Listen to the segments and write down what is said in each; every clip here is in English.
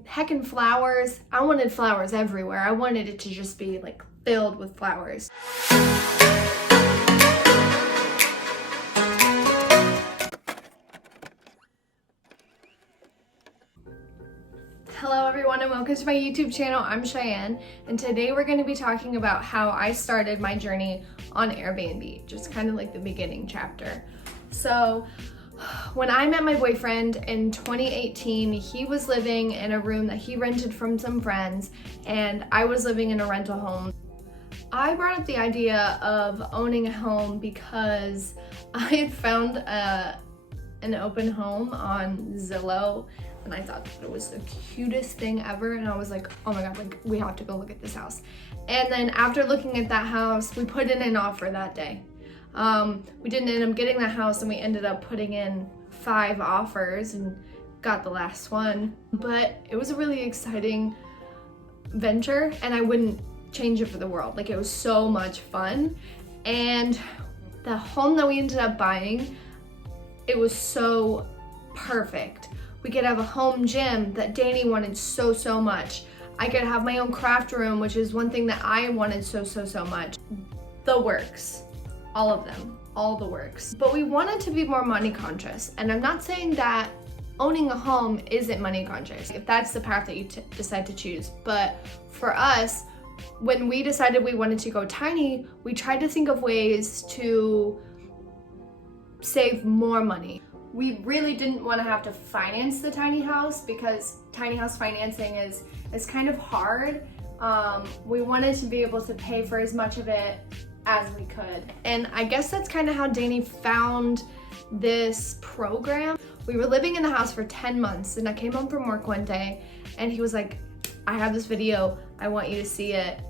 Heckin' flowers. I wanted flowers everywhere. I wanted it to just be like filled with flowers. Hello everyone and welcome to my YouTube channel. I'm Cheyenne and today we're going to be talking about how I started my journey on Airbnb, just kind of like the beginning chapter. So when I met my boyfriend in 2018, he was living in a room that he rented from some friends and I was living in a rental home. I brought up the idea of owning a home because I had found an open home on Zillow and I thought that it was the cutest thing ever, and I was like, oh my god, like we have to go look at this house. And then after looking at that house, we put in an offer that day. We didn't end up getting that house and we ended up putting in 5 offers and got the last one. But it was a really exciting venture and I wouldn't change it for the world. Like, it was so much fun. And the home that we ended up buying, it was so perfect. We could have a home gym that Danny wanted so much. I could have my own craft room, which is one thing that I wanted so much. The works, all of them, all the works. But we wanted to be more money conscious. And I'm not saying that owning a home isn't money conscious, if that's the path that you decide to choose. But for us, when we decided we wanted to go tiny, we tried to think of ways to save more money. We really didn't want to have to finance the tiny house because tiny house financing is kind of hard. We wanted to be able to pay for as much of it as we could. And I guess that's kind of how Danny found this program. We were living in the house for 10 months and I came home from work one day and he was like, I have this video, I want you to see it.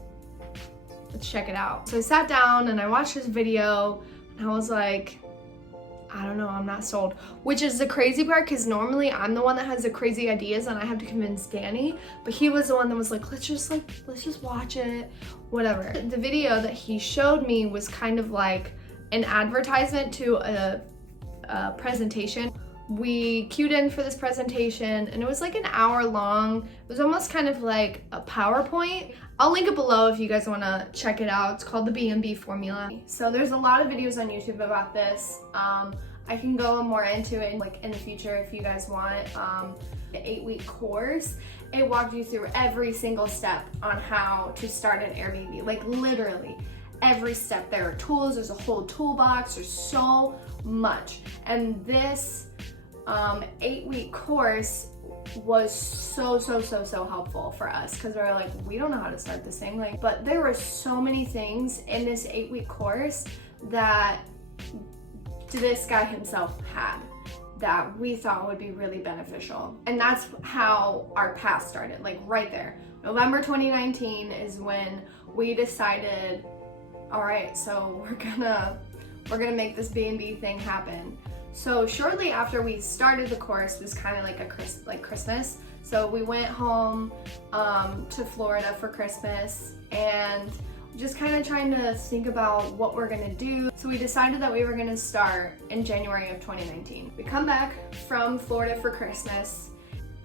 Let's check it out. So I sat down and I watched this video and I was like, I don't know, I'm not sold. Which is the crazy part because normally I'm the one that has the crazy ideas and I have to convince Danny, but he was the one that was like, let's just watch it, whatever. The video that he showed me was kind of like an advertisement to a presentation. We queued in for this presentation and it was like an hour long. It was almost kind of like a PowerPoint. I'll link it below if you guys want to check it out. It's called the BNB Formula. So there's a lot of videos on YouTube about this. I can go more into it like in the future if you guys want. The 8-week course, it walked you through every single step on how to start an Airbnb, like literally every step. There are tools, there's a whole toolbox, there's so much. And this 8-week course was so helpful for us because we were like, we don't know how to start this thing. Like, but there were so many things in this 8-week course that this guy himself had that we thought would be really beneficial. And that's how our path started, like right there. November 2019 is when we decided, all right, so we're gonna make this B&B thing happen. So shortly after we started the course was kind of like Christmas. So we went home to Florida for Christmas and just kind of trying to think about what we're gonna do. So we decided that we were gonna start in January of 2019. We come back from Florida for Christmas.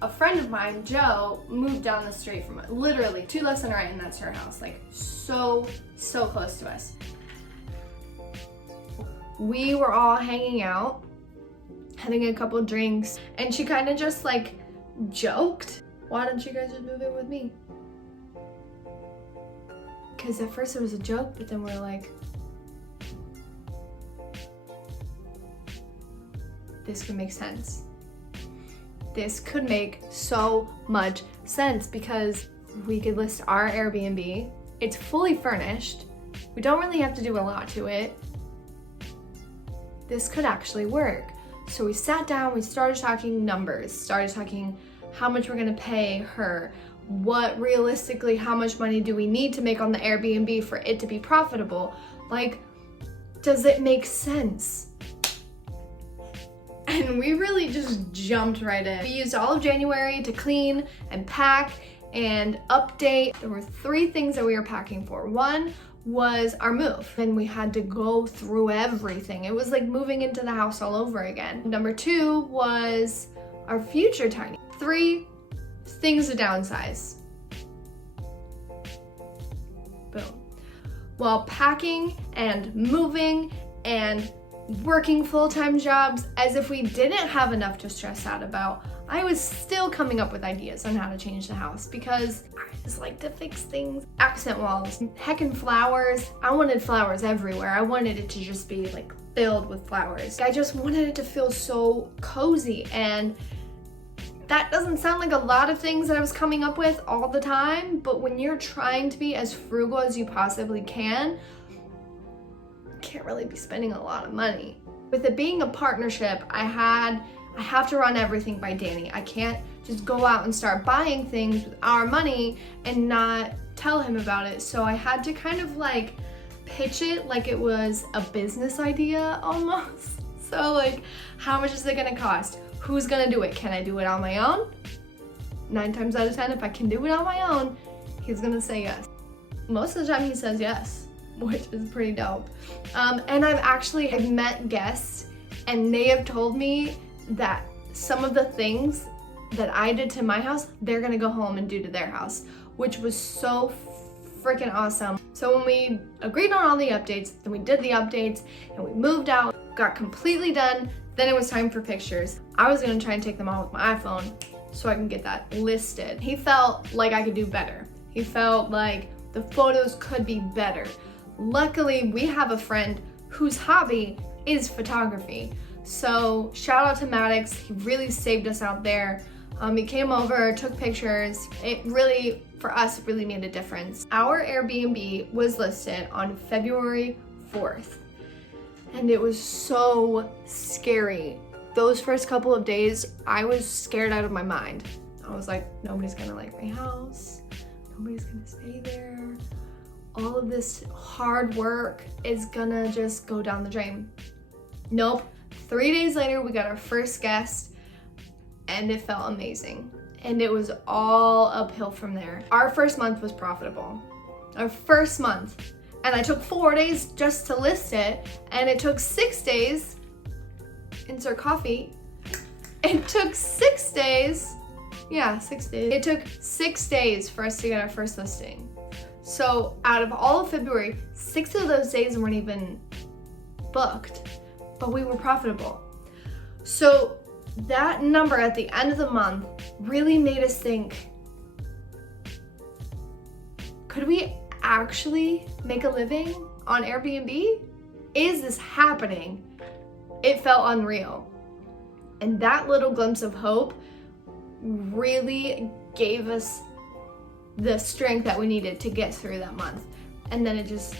A friend of mine, Joe, moved down the street from us, literally 2 lefts and a right, and that's her house. Like so close to us. We were all hanging out, having a couple drinks, and she kind of just like joked, why don't you guys just move in with me? Because at first it was a joke, but then we're like, this could make sense. This could make so much sense because we could list our Airbnb. It's fully furnished. We don't really have to do a lot to it. This could actually work. So we sat down, we started talking numbers, started talking how much we're gonna pay her, what realistically, how much money do we need to make on the Airbnb for it to be profitable? Like, does it make sense? And we really just jumped right in. We used all of January to clean and pack and update. There were 3 things that we were packing for. One was our move, and we had to go through everything. It was like moving into the house all over again. Number 2 was our future tiny. 3, things to downsize. Boom. While packing and moving and working full-time jobs as if we didn't have enough to stress out about, I was still coming up with ideas on how to change the house because I just like to fix things. Accent walls, heckin' flowers. I wanted flowers everywhere. I wanted it to just be like filled with flowers. I just wanted it to feel so cozy, and that doesn't sound like a lot of things that I was coming up with all the time, but when you're trying to be as frugal as you possibly can, you can't really be spending a lot of money. With it being a partnership, I have to run everything by Danny. I can't just go out and start buying things with our money and not tell him about it. So I had to kind of like pitch it like it was a business idea almost. So like, how much is it gonna cost? Who's gonna do it? Can I do it on my own? 9 times out of 10, if I can do it on my own, he's gonna say yes. Most of the time he says yes, which is pretty dope. And I've met guests and they have told me that some of the things that I did to my house, they're gonna go home and do to their house, which was so freaking awesome. So when we agreed on all the updates, then we did the updates and we moved out, got completely done, then it was time for pictures. I was gonna try and take them all with my iPhone so I can get that listed. He felt like I could do better. He felt like the photos could be better. Luckily, we have a friend whose hobby is photography. So shout out to Maddox, he really saved us out there. He came over, took pictures. It really, for us, really made a difference. Our Airbnb was listed on February 4th, and it was so scary. Those first couple of days, I was scared out of my mind. I was like, nobody's gonna like my house, nobody's gonna stay there. All of this hard work is gonna just go down the drain. Nope. 3 days later, we got our first guest, and it felt amazing. And it was all uphill from there. Our first month was profitable. Our first month. And I took 4 days just to list it, and it took 6 days, insert coffee. It took 6 days, yeah, 6 days. It took 6 days for us to get our first listing. So out of all of February, 6 of those days weren't even booked, but we were profitable. So that number at the end of the month really made us think, could we actually make a living on Airbnb? Is this happening? It felt unreal. And that little glimpse of hope really gave us the strength that we needed to get through that month. And then it just,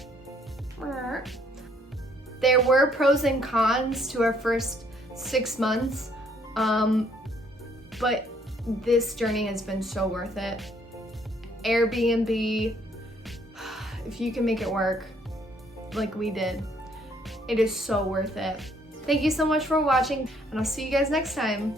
there were pros and cons to our first 6 months, but this journey has been so worth it. Airbnb, if you can make it work like we did, it is so worth it. Thank you so much for watching, and I'll see you guys next time.